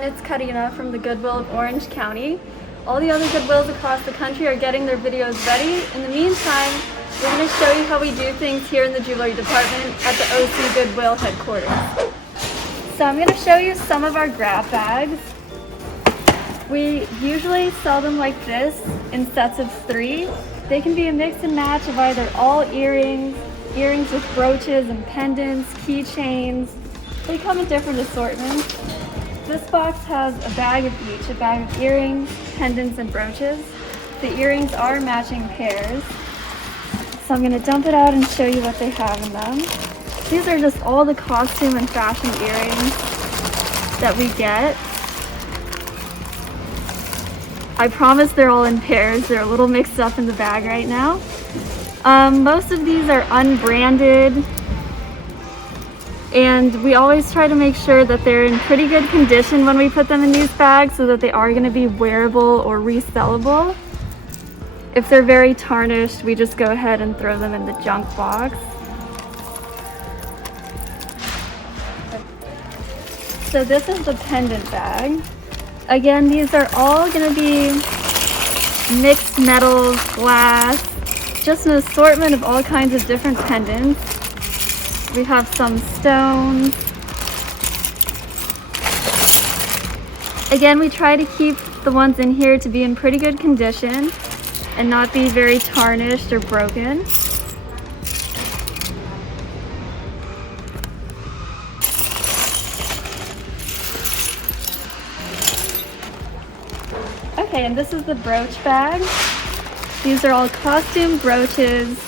It's Karina from the Goodwill of Orange County. All the other Goodwills across the country are getting their videos ready. In the meantime, we're going to show you how we do things here in the jewelry department at the OC Goodwill headquarters. So I'm going to show you some of our grab bags. We usually sell them like this in sets of 3. They can be a mix and match of either all earrings, earrings with brooches and pendants, keychains. They come in different assortments. This box has a bag of each, a bag of earrings, pendants, and brooches. The earrings are matching pairs. So I'm going to dump it out and show you what they have in them. These are just all the costume and fashion earrings that we get. I promise they're all in pairs. They're a little mixed up in the bag right now. Most of these are unbranded. And we always try to make sure that they're in pretty good condition when we put them in these bags so that they are going to be wearable or resellable. If they're very tarnished, we just go ahead and throw them in the junk box. So this is the pendant bag. Again, these are all going to be mixed metals, glass, just an assortment of all kinds of different pendants. We have some stones. Again, we try to keep the ones in here to be in pretty good condition and not be very tarnished or broken. Okay, and this is the brooch bag. These are all costume brooches.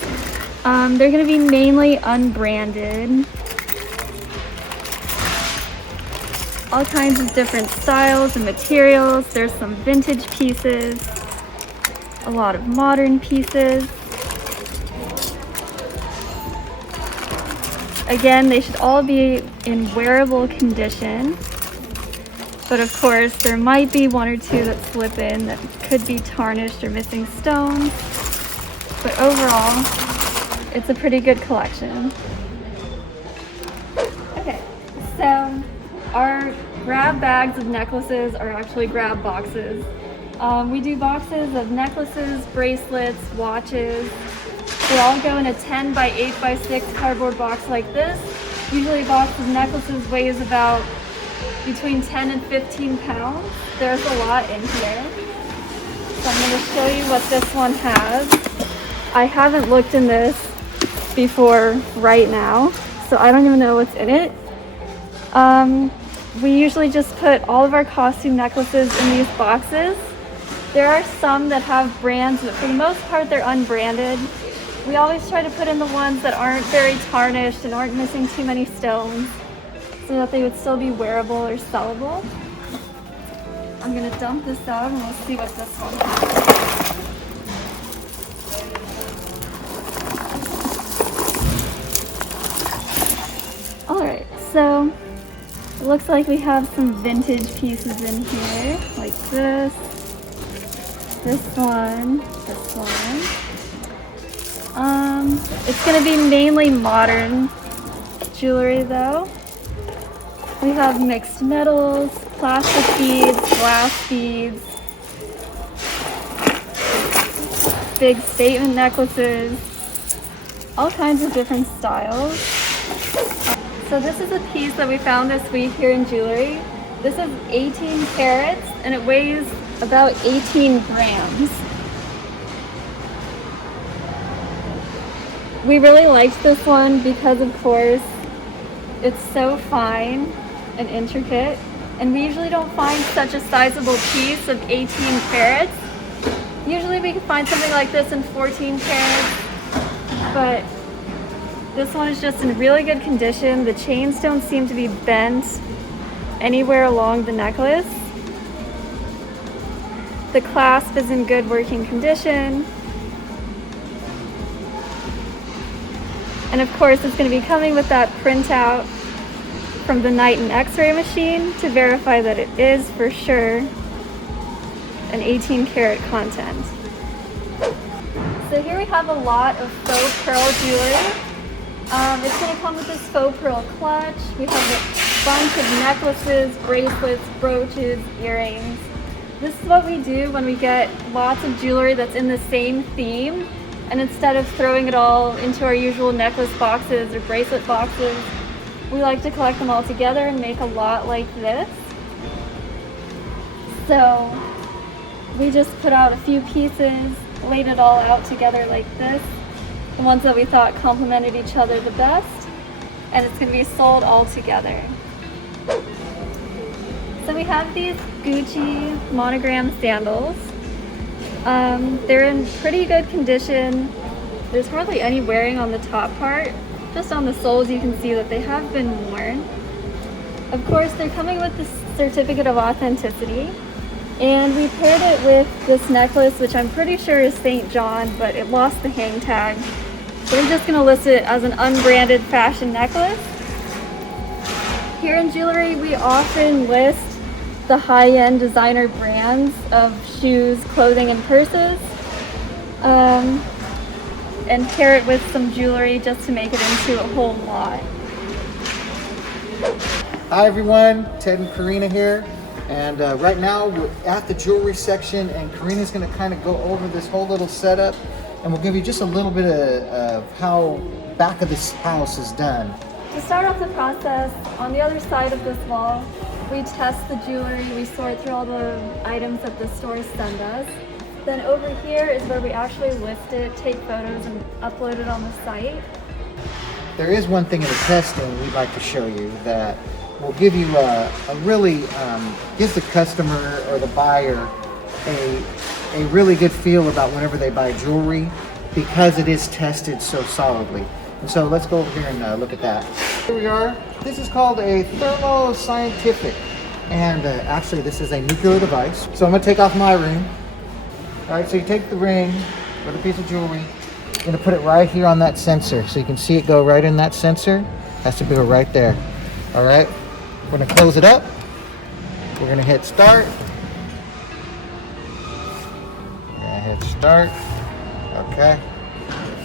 They're going to be mainly unbranded. All kinds of different styles and materials. There's some vintage pieces, a lot of modern pieces. Again, they should all be in wearable condition. But of course, there might be 1 or 2 that slip in that could be tarnished or missing stones. But overall, it's a pretty good collection. Okay, so our grab bags of necklaces are actually grab boxes. We do boxes of necklaces, bracelets, watches. They all go in a 10 by 8 by 6 cardboard box like this. Usually a box of necklaces weighs about between 10 and 15 pounds. There's a lot in here. So I'm going to show you what this one has. I haven't looked in this before right now, so I don't even know what's in it. We usually just put all of our costume necklaces in these boxes. There are some that have brands, but for the most part they're unbranded. We always try to put in the ones that aren't very tarnished and aren't missing too many stones so that they would still be wearable or sellable. I'm going to dump this out and we'll see what this one has. Alright, so it looks like we have some vintage pieces in here, like this one, this one. It's going to be mainly modern jewelry though. We have mixed metals, plastic beads, glass beads, big statement necklaces, all kinds of different styles. So this is a piece that we found this week here in jewelry. This is 18 carats and it weighs about 18 grams. We really liked this one because, of course, it's so fine and intricate, and we usually don't find such a sizable piece of 18 carats. Usually we can find something like this in 14 carats, but this one is just in really good condition. The chains don't seem to be bent anywhere along the necklace. The clasp is in good working condition. And of course, it's going to be coming with that printout from the night and x-ray machine to verify that it is for sure an 18 karat content. So here we have a lot of faux pearl jewelry. It's going to come with this faux pearl clutch. We have a bunch of necklaces, bracelets, brooches, earrings. This is what we do when we get lots of jewelry that's in the same theme. And instead of throwing it all into our usual necklace boxes or bracelet boxes, we like to collect them all together and make a lot like this. So we just put out a few pieces, laid it all out together like this. The ones that we thought complemented each other the best, and it's going to be sold all together. So we have these Gucci monogram sandals. They're in pretty good condition. There's hardly any wearing on the top part. Just on the soles you can see that they have been worn. Of course, they're coming with the certificate of authenticity, and we paired it with this necklace, which I'm pretty sure is St. John, but it lost the hang tag. So we're just going to list it as an unbranded fashion necklace. Here in jewelry, we often list the high-end designer brands of shoes, clothing, and purses, and pair it with some jewelry just to make it into a whole lot. Hi everyone, Ted and Karina here, and right now we're at the jewelry section, and Karina's going to kind of go over this whole little setup, and we'll give you just a little bit of how back of this house is done. To start off the process, on the other side of this wall, we test the jewelry, we sort through all the items that the stores send us. Then over here is where we actually list it, take photos, and upload it on the site. There is one thing in the testing we'd like to show you that will give you a really, gives the customer or the buyer a really good feel about whenever they buy jewelry, because it is tested so solidly. And so let's go over here and look at that. Here we are. This is called a thermoscientific, and actually this is a nuclear device. So I'm going to take off my ring. All right, so you take the ring or the piece of jewelry, you're going to put it right here on that sensor, so you can see it go right in that sensor. Has to go right there. All right, we're going to close it up. We're going to hit start. Hit start. Okay.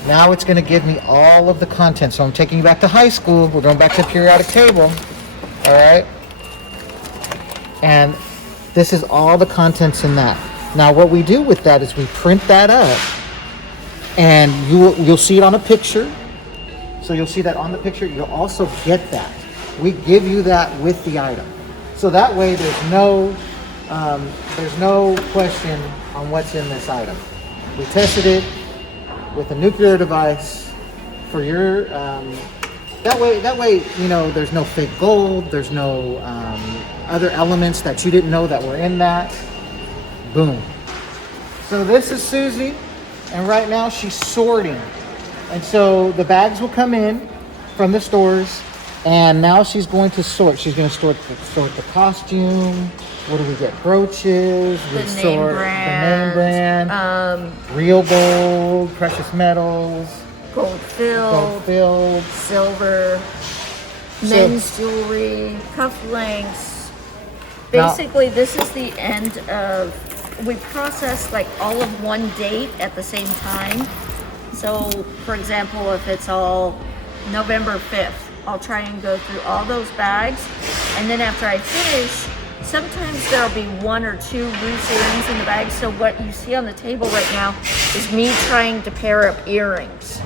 Now it's going to give me all of the content. So I'm taking you back to high school. We're going back to the periodic table. All right. And this is all the contents in that. Now what we do with that is we print that up, and you'll see it on a picture. So you'll see that on the picture. You'll also get that. We give you that with the item. So that way there's no question on what's in this item. We tested it with a nuclear device for your, that way, you know, there's no fake gold, there's no other elements that you didn't know that were in that. Boom. So this is Susie, and right now she's sorting. And so the bags will come in from the stores, and now she's going to sort. She's going to sort the costume. What do we get? Brooches. The name brand. Real gold, precious metals. Gold filled. Silver. Men's jewelry. Cufflinks. Basically, this is the end of, we process like all of one date at the same time. So, for example, if it's all November 5th, I'll try and go through all those bags. And then after I finish, sometimes there'll be one or two loose earrings in the bag. So what you see on the table right now is me trying to pair up earrings.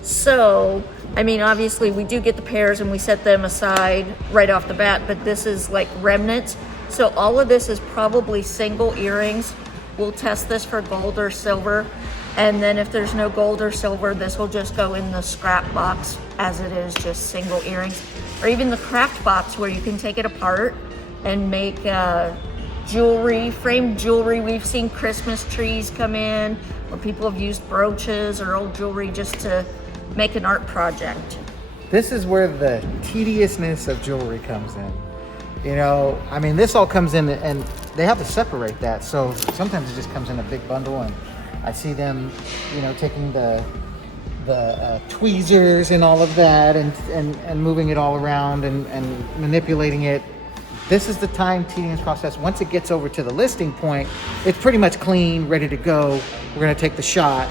So, I mean, obviously we do get the pairs and we set them aside right off the bat, but this is like remnants. So all of this is probably single earrings. We'll test this for gold or silver. And then if there's no gold or silver, this will just go in the scrap box as it is, just single earrings. Or even the craft box where you can take it apart and make jewelry, framed jewelry. We've seen Christmas trees come in, where people have used brooches or old jewelry just to make an art project. This is where the tediousness of jewelry comes in. You know, I mean, this all comes in, and they have to separate that. So sometimes it just comes in a big bundle, and I see them, you know, taking the tweezers and all of that and moving it all around and manipulating it. This is the time tedious process. Once it gets over to the listing point, it's pretty much clean, ready to go. We're gonna take the shot,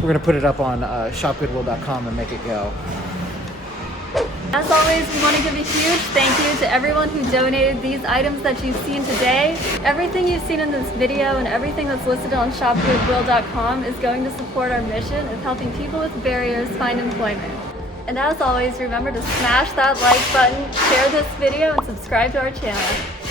we're gonna put it up on ShopGoodwill.com and make it go. As always, we want to give a huge thank you to everyone who donated these items that you've seen today. Everything you've seen in this video and everything that's listed on ShopGoodwill.com is going to support our mission of helping people with barriers find employment. And as always, remember to smash that like button, share this video, and subscribe to our channel.